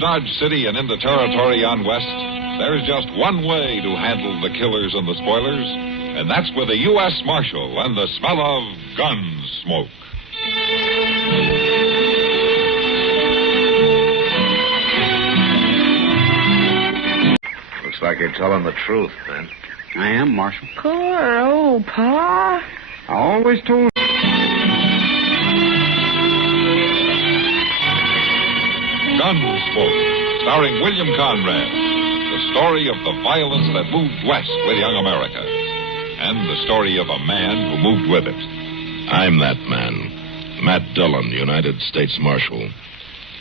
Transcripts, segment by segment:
Dodge City and into territory on west, there's just one way to handle the killers and the spoilers, and that's with a U.S. Marshal and the smell of Gunsmoke. Looks like you're telling the truth, Ben. I am, Marshal. Poor old Pa. I always told Gunsmoke, starring William Conrad. The story of the violence that moved west with young America. And the story of a man who moved with it. I'm that man. Matt Dillon, United States Marshal.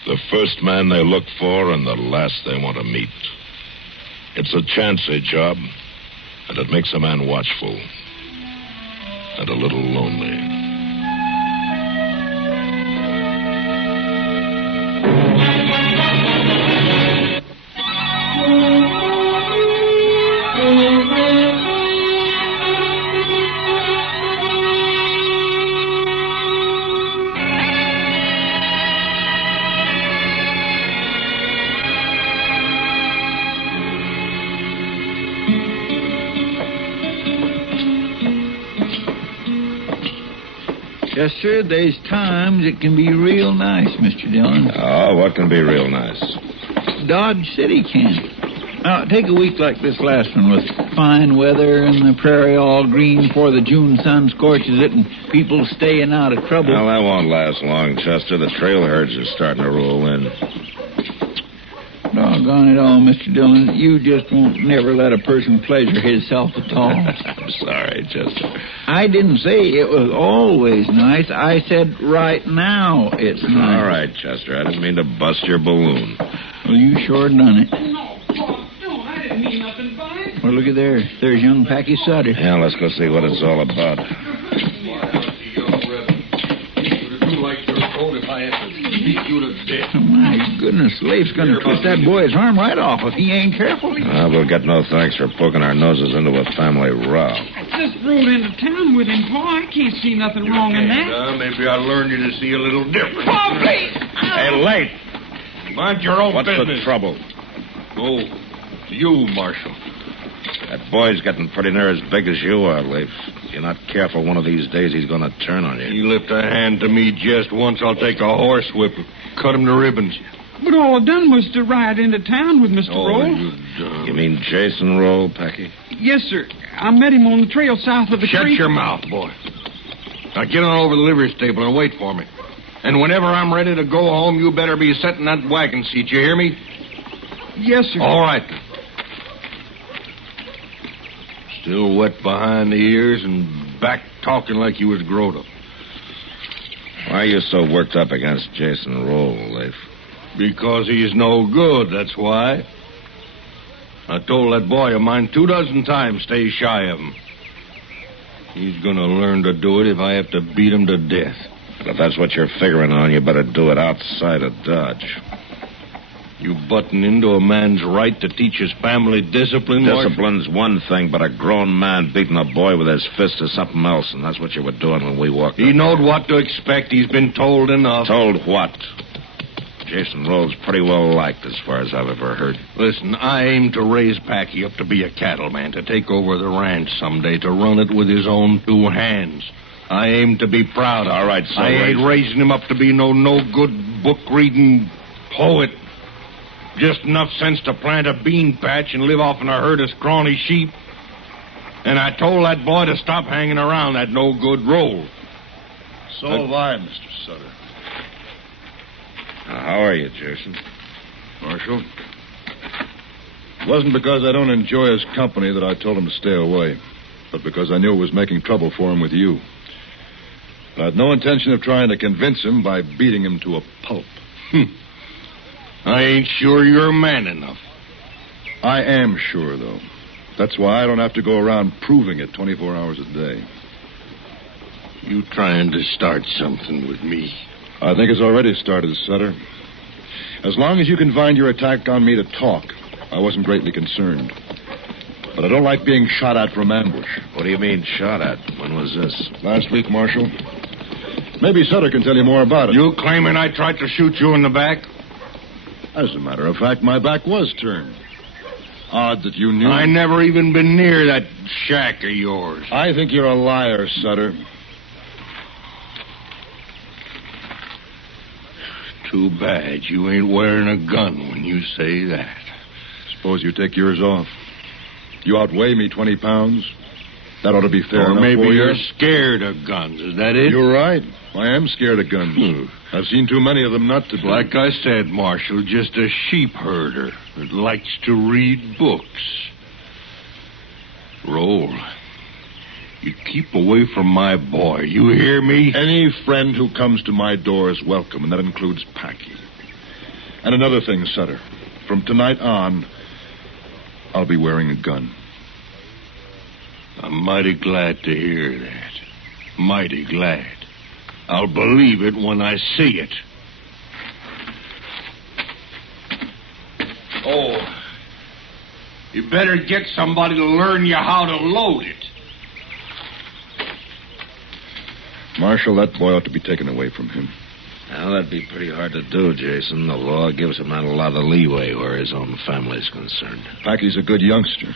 The first man they look for and the last they want to meet. It's a chancy job, and it makes a man watchful. And a little lonely. Yes, sir, there's times it can be real nice, Mr. Dillon. Oh, what can be real nice? Dodge City can. Now, take a week like this last one with fine weather and the prairie all green before the June sun scorches it and people staying out of trouble. Well, that won't last long, Chester. The trail herds are starting to roll in. Doggone it all, Mr. Dillon. You just won't never let a person pleasure himself at all. I'm sorry, Chester. I didn't say it was always nice. I said right now it's nice. All right, Chester. I didn't mean to bust your balloon. Well, you sure done it. No, I didn't mean nothing by it. Well, look at there. There's young Packy Sutter. Yeah, let's go see what it's all about. Oh, my goodness, Leif's going to twist that boy's arm right off if he ain't careful. We'll get no thanks for poking our noses into a family row. I just rode into town with him, Pa. I can't see nothing wrong in that. Maybe I'll learn you to see a little different. Pa, please! Hey, late. Mind your own What's business. the trouble? Oh, you, Marshal. That boy's getting pretty near as big as you are, Leif. If you're not careful, one of these days he's going to turn on you. You lift a hand to me just once, I'll take a horsewhip and cut him to ribbons. But all I done was to ride into town with Mr. Roll. You mean Jason Roll, Packy? Yes, sir. I met him on the trail south of the Shut creek. your mouth, boy. Now get on over to the livery stable and wait for me. And whenever I'm ready to go home, you better be sitting in that wagon seat. You hear me? Yes, sir. All right. Still wet behind the ears and back talking like you was growed up. Why are you so worked up against Jason Roll, Leif? Because he's no good, that's why. I told that boy of mine 24 times stay shy of him. He's gonna learn to do it if I have to beat him to death. But if that's what you're figuring on, you better do it outside of Dodge. You button into a man's right to teach his family discipline, Marshal? Discipline's one thing, but a grown man beating a boy with his fist is something else, and that's what you were doing when we walked He up. knowed what to expect. He's been told enough. Told what? Jason Roll's pretty well liked as far as I've ever heard. Listen, I aim to raise Packy up to be a cattleman, to take over the ranch someday, to run it with his own two hands. I aim to be proud of him. All right, so I ain't raising him up to be no good book-reading poet. Just enough sense to plant a bean patch and live off in a herd of scrawny sheep. And I told that boy to stop hanging around that no-good Roll. So have I, Mr. Sutter. Now, how are you, Jason? Marshal, it wasn't because I don't enjoy his company that I told him to stay away, but because I knew it was making trouble for him with you. I had no intention of trying to convince him by beating him to a pulp. I ain't sure you're man enough. I am sure, though. That's why I don't have to go around proving it 24 hours a day. You trying to start something with me? I think it's already started, Sutter. As long as you confined your attack on me to talk, I wasn't greatly concerned. But I don't like being shot at from ambush. What do you mean, shot at? When was this? Last week, Marshal. Maybe Sutter can tell you more about it. You claiming I tried to shoot you in the back? As a matter of fact, my back was turned. Odd that you knew. I never even been near that shack of yours. I think you're a liar, Sutter. Too bad you ain't wearing a gun when you say that. Suppose you take yours off. You outweigh me 20 pounds. That ought to be fair Or enough maybe for you. you're scared of guns. Is that it? You're right. I am scared of guns. I've seen too many of them not to be. Like I said, Marshal, just a sheep herder that likes to read books. Roll. You keep away from my boy. You hear me? Any friend who comes to my door is welcome, and that includes Packy. And another thing, Sutter. From tonight on, I'll be wearing a gun. I'm mighty glad to hear that. Mighty glad. I'll believe it when I see it. Oh, you better get somebody to learn you how to load it. Marshal, that boy ought to be taken away from him. Well, that'd be pretty hard to do, Jason. The law gives a man a lot of leeway where his own family's concerned. Packy's a good youngster.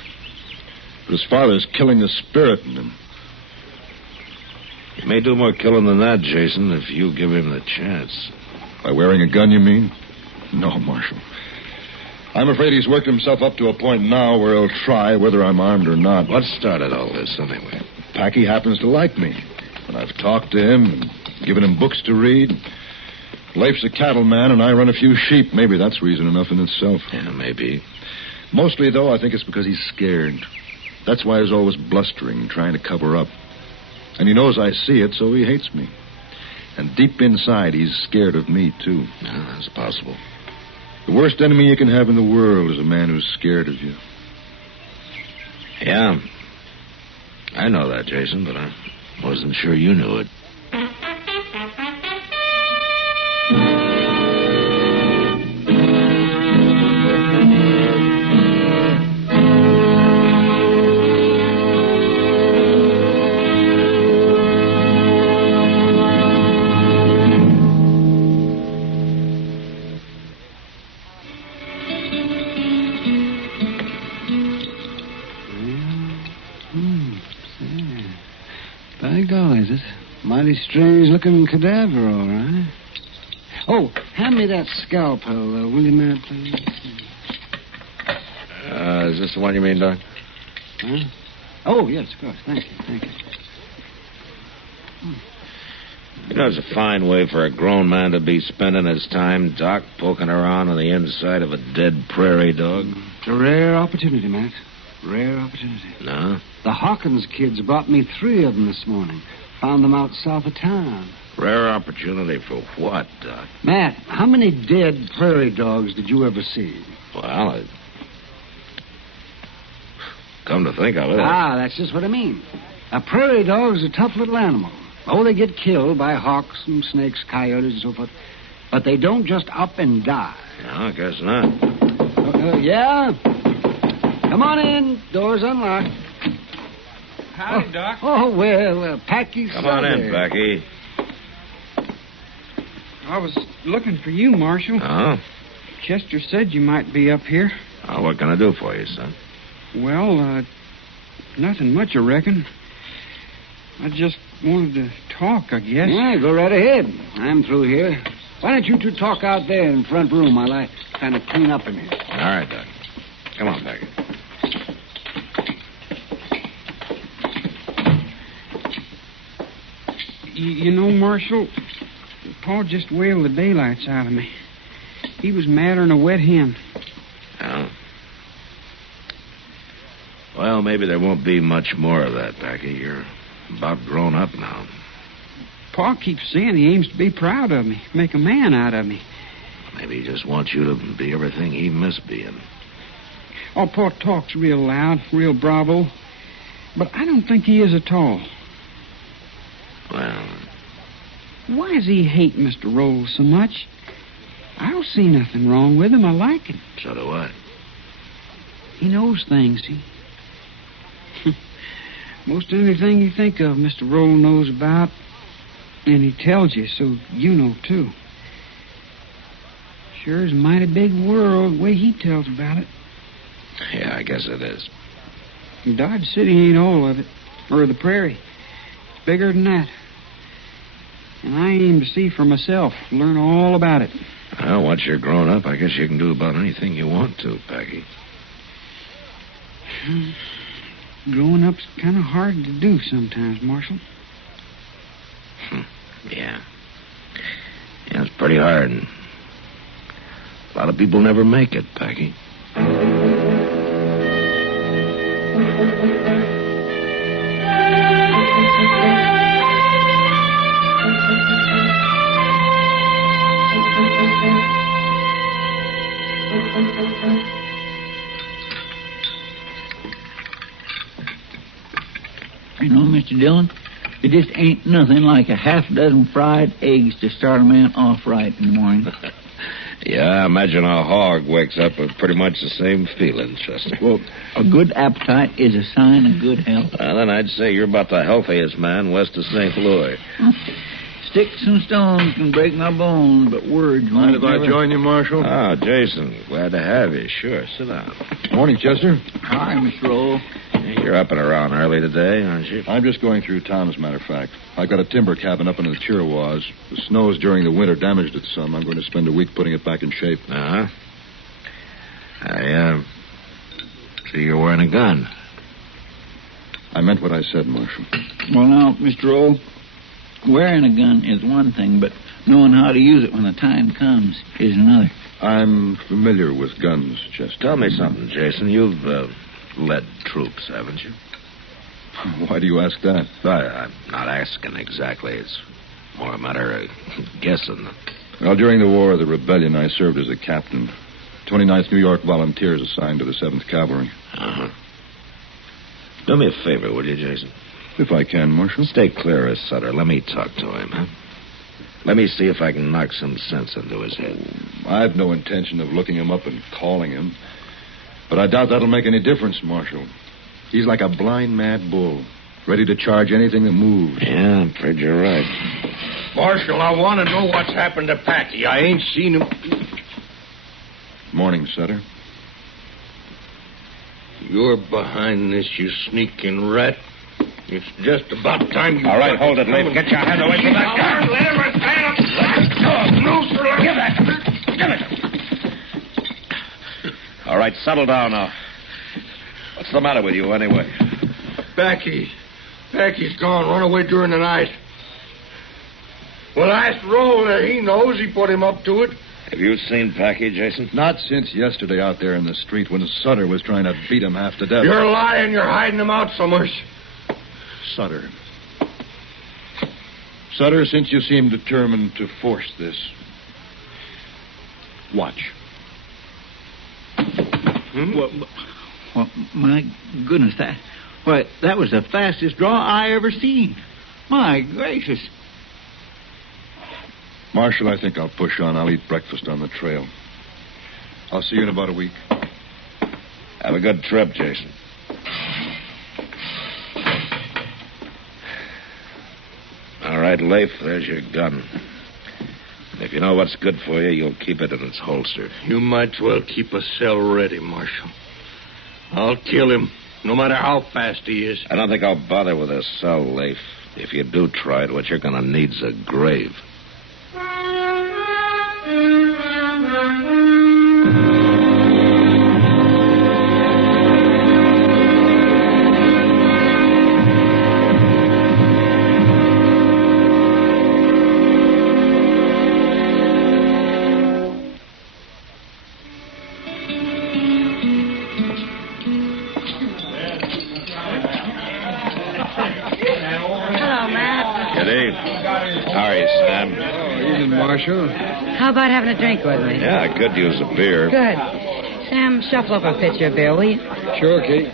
But his father's killing the spirit in him. He may do more killing than that, Jason, if you give him the chance. By wearing a gun, you mean? No, Marshal. I'm afraid he's worked himself up to a point now where he'll try, whether I'm armed or not. What started all this, anyway? Packy happens to like me. And I've talked to him and given him books to read. Leif's a cattleman, and I run a few sheep. Maybe that's reason enough in itself. Yeah, maybe. Mostly, though, I think it's because he's scared. That's why he's always blustering, trying to cover up. And he knows I see it, so he hates me. And deep inside, he's scared of me, too. Yeah, that's possible. The worst enemy you can have in the world is a man who's scared of you. Yeah. I know that, Jason, but I wasn't sure you knew it. Mighty strange-looking cadaver, all right. Oh, hand me that scalpel, will you, Matt, please? Is this the one you mean, Doc? Huh? Oh, yes, of course. Thank you. You know, it's a fine way for a grown man to be spending his time, Doc, poking around on the inside of a dead prairie dog. It's a rare opportunity, Matt. Rare opportunity. No? The Hawkins kids brought me 3 of them this morning. Found them out south of town. Rare opportunity for what, Doc? Matt, how many dead prairie dogs did you ever see? Well, come to think of it... That's just what I mean. A prairie dog's a tough little animal. Oh, they get killed by hawks and snakes, coyotes, and so forth. But they don't just up and die. No, I guess not. Yeah? Come on in. Door's unlocked. Howdy, Doc. Oh, well, Packy's Come on in, Packy. I was looking for you, Marshal. Oh? Chester said you might be up here. Oh, what can I do for you, son? Well, nothing much, I reckon. I just wanted to talk, I guess. Yeah, go right ahead. I'm through here. Why don't you 2 talk out there in the front room while I kind of clean up in here? All right, Doc. Come on, Packy. You know, Marshal, Pa just wailed the daylights out of me. He was madder than a wet hen. Oh? Well, maybe there won't be much more of that, Packy. You're about grown up now. Pa keeps saying he aims to be proud of me, make a man out of me. Maybe he just wants you to be everything he missed being. Oh, Pa talks real loud, real bravo. But I don't think he is at all. Well... Why does he hate Mr. Rolls so much? I don't see nothing wrong with him. I like him. So do I. He knows things. Most anything you think of, Mr. Roll knows about. And he tells you, so you know, too. Sure is a mighty big world, the way he tells about it. Yeah, I guess it is. Dodge City ain't all of it. Or the prairie. It's bigger than that. And I aim to see for myself, learn all about it. Well, once you're grown up, I guess you can do about anything you want to, Packy. Growing up's kind of hard to do sometimes, Marshal. Yeah. Yeah, it's pretty hard. A lot of people never make it, Packy. You know, Mr. Dillon, it just ain't nothing like a half dozen fried eggs to start a man off right in the morning. Yeah, I imagine a hog wakes up with pretty much the same feeling, Chester. Well, a good appetite is a sign of good health. Well, then I'd say you're about the healthiest man west of St. Louis. Sticks and stones can break my bones, but words won't. Mind if I join you, Marshal? Oh, Jason, glad to have you. Sure, sit down. Morning, Chester. Hi, Mr. Roll. You're up and around early today, aren't you? I'm just going through town, as a matter of fact. I've got a timber cabin up in the Chirawas. The snows during the winter damaged it some. I'm going to spend a week putting it back in shape. Uh-huh. I see you're wearing a gun. I meant what I said, Marshal. Well, now, Mr. Roll, wearing a gun is one thing, but knowing how to use it when the time comes is another. I'm familiar with guns, Chester. Tell me something, Jason. You've led troops, haven't you? Why do you ask that? I'm not asking exactly. It's more a matter of guessing. Well, during the War of the Rebellion, I served as a captain. 29th New York Volunteers assigned to the 7th Cavalry. Uh-huh. Do me a favor, will you, Jason? If I can, Marshal. Stay clear of Sutter. Let me talk to him, huh? Let me see if I can knock some sense into his head. I've no intention of looking him up and calling him. But I doubt that'll make any difference, Marshal. He's like a blind mad bull, ready to charge anything that moves. Yeah, I'm afraid you're right. Marshal, I want to know what's happened to Packy. I ain't seen him. Morning, Sutter. You're behind this, you sneaking rat. It's just about time you... All right, hold it, Leif. Get your hand away from that gun. Let him stand up. Let go. Loose or give that. Give it. All right, settle down now. What's the matter with you, anyway? Packy's gone. Run away during the night. Well, ask Roll. He knows. He put him up to it. Have you seen Packy, Jason? Not since yesterday out there in the street when Sutter was trying to beat him half to death. You're lying. You're hiding him out somewhere. Sutter. Sutter, since you seem determined to force this, watch. Well, my goodness, that was the fastest draw I ever seen. My gracious. Marshal, I think I'll push on. I'll eat breakfast on the trail. I'll see you in about a week. Have a good trip, Jason. All right, Leif, there's your gun. If you know what's good for you, you'll keep it in its holster. You might as well keep a cell ready, Marshal. I'll kill him, no matter how fast he is. I don't think I'll bother with a cell, Leif. If you do try it, what you're going to need's a grave. How about having a drink with me? Yeah, I could use a beer. Good. Sam, shuffle up a pitcher of beer, will you? Sure, Kate.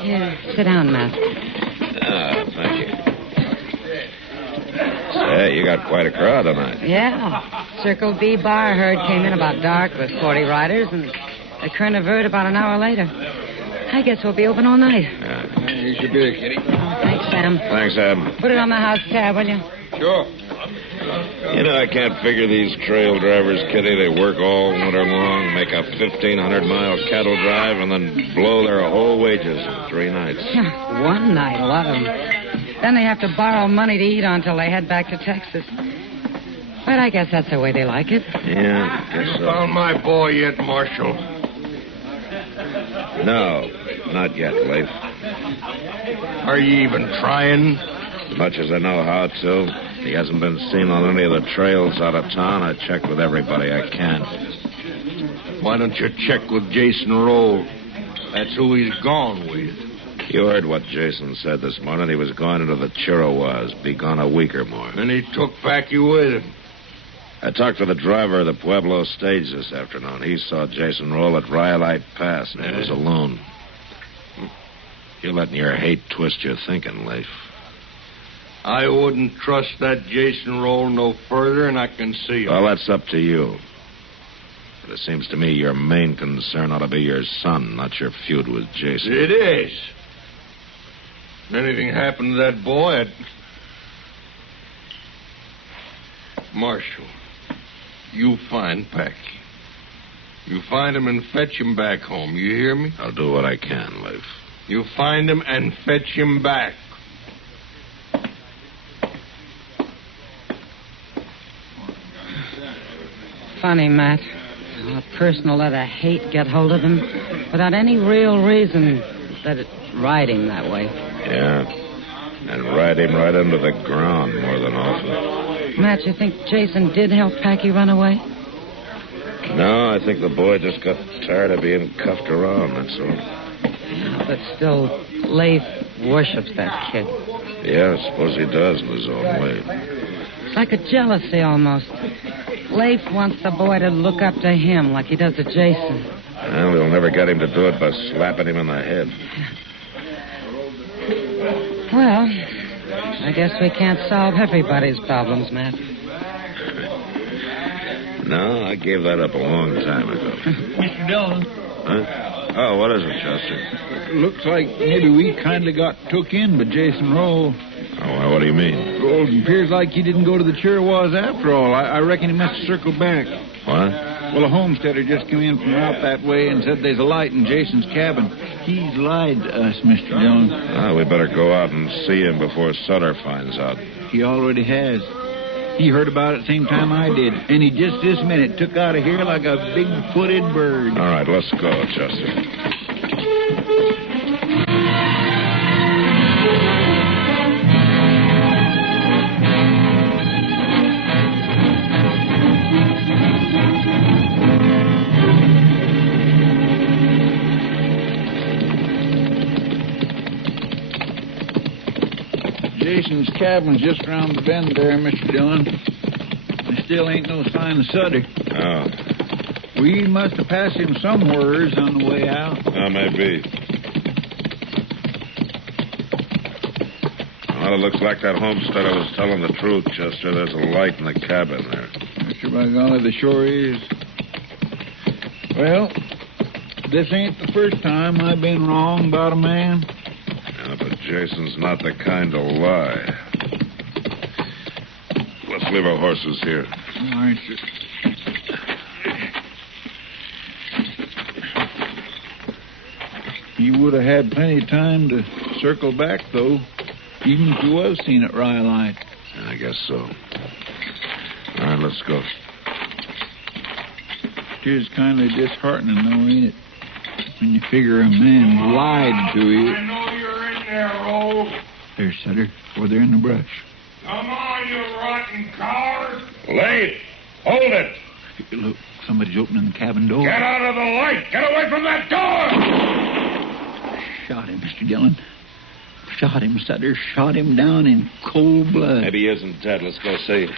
Here, sit down, Matt. Ah, thank you. Say, you got quite a crowd tonight. Yeah. Circle B bar herd came in about dark with 40 riders, and the current of herd about an hour later. I guess we'll be open all night. Yeah. Here's your beer, Kitty. Oh, thanks, Sam. Thanks, Sam. Put it on the house tab, will you? Sure. You know, I can't figure these trail drivers, Kitty. They work all winter long, make a 1,500-mile cattle drive, and then blow their whole wages in 3 nights. One night, a lot of them. Then they have to borrow money to eat on until they head back to Texas. But I guess that's the way they like it. Yeah, I guess so. Found my boy yet, Marshal? No, not yet, Leif. Are you even trying? As much as I know how to. He hasn't been seen on any of the trails out of town. I checked with everybody I can. Why don't you check with Jason Roll? That's who he's gone with. You heard what Jason said this morning. He was going into the Chiricahua. Be gone a week or more. And he took Packy with him. I talked to the driver of the Pueblo stage this afternoon. He saw Jason Roll at Rhyolite Pass, and he was alone. You're letting your hate twist your thinking, Leif. I wouldn't trust that Jason Roll no further, and I can see him. Well, that's up to you. But it seems to me your main concern ought to be your son, not your feud with Jason. It is. If anything happened to that boy, Marshal, you find Packy. You find him and fetch him back home. You hear me? I'll do what I can, Leif. You find him and fetch him back. Funny, Matt. How a person will let a hate get hold of him without any real reason that it ride him that way. Yeah. And ride him right into the ground more than often. Matt, you think Jason did help Packy run away? No, I think the boy just got tired of being cuffed around, that's all. Yeah, but still, Leif worships that kid. Yeah, I suppose he does in his own way. It's like a jealousy almost. Leif wants the boy to look up to him like he does to Jason. Well, we'll never get him to do it by slapping him in the head. Well, I guess we can't solve everybody's problems, Matt. No, I gave that up a long time ago. Mr. Dillon. Huh? Oh, what is it, Chester? Looks like maybe we kindly got took in by Jason Roll. Oh, well, what do you mean? Well, it appears like he didn't go to the Chiricahua after all. I reckon he must have circled back. What? Well, a homesteader just came in from out that way and said there's a light in Jason's cabin. He's lied to us, Mr. Dillon. Ah, we better go out and see him before Sutter finds out. He already has. He heard about it same time I did, and he just this minute took out of here like a big-footed bird. All right, let's go, Chester. Jason's cabin's just around the bend there, Mr. Dillon. There still ain't no sign of Sutter. Oh. We must have passed him somewheres on the way out. Oh, maybe. Well, it looks like that homesteader was telling the truth, Chester. There's a light in the cabin there. Mr. By golly, the sure is. Well, this ain't the first time I've been wrong about a man. Yeah, but Jason's not the kind to lie. Let's leave our horses here. All right, sir. You would have had plenty of time to circle back, though, even if you was seen at Rhyolite. I guess so. All right, let's go. It is kind of disheartening, though, ain't it? When you figure a man lied to you. I know you're in there, Roll. There's Sutter, over there in the brush. Come on, you rotten coward. Leif! Hold it! Look, somebody's opening the cabin door. Get out of the light. Get away from that door. Shot him, Mr. Dillon. Shot him, Sutter. Shot him down in cold blood. Maybe he isn't dead. Let's go see.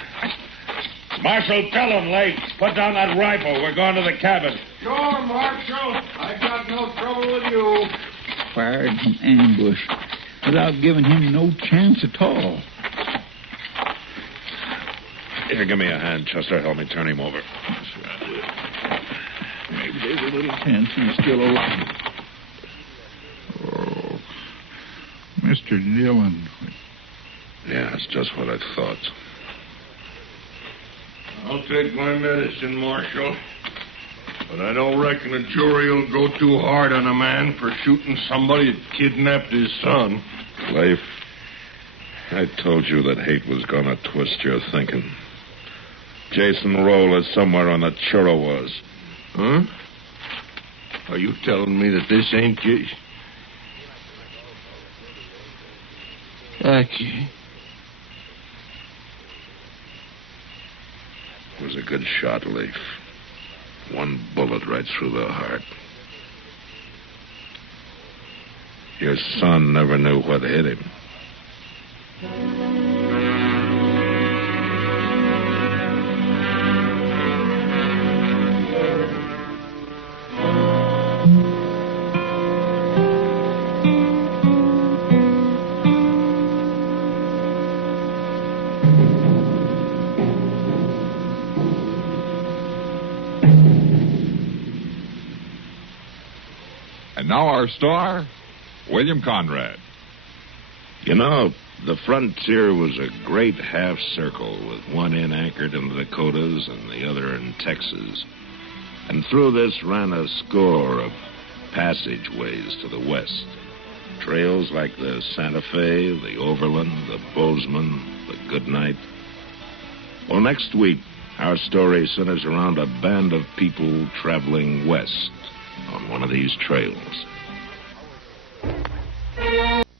Marshal, tell him, Leif. Put down that rifle. We're going to the cabin. Sure, Marshal. I got no trouble with you. Fired from ambush without giving him no chance at all. Here, give me a hand, Chester. Help me turn him over. Maybe there's a little chance he's still alive. Oh, Mr. Dillon. Yeah, that's just what I thought. I'll take my medicine, Marshal. But I don't reckon a jury will go too hard on a man for shooting somebody that kidnapped his son. Leif, I told you that hate was going to twist your thinking. Jason Roll is somewhere on the Chirrawas. Huh? Are you telling me that this ain't Jason? Aki. It was a good shot, Leif. One bullet right through the heart. Your son never knew what hit him. And now our star, William Conrad. You know, the frontier was a great half circle with one end anchored in the Dakotas and the other in Texas. And through this ran a score of passageways to the west. Trails like the Santa Fe, the Overland, the Bozeman, the Goodnight. Well, next week, our story centers around a band of people traveling west on one of these trails.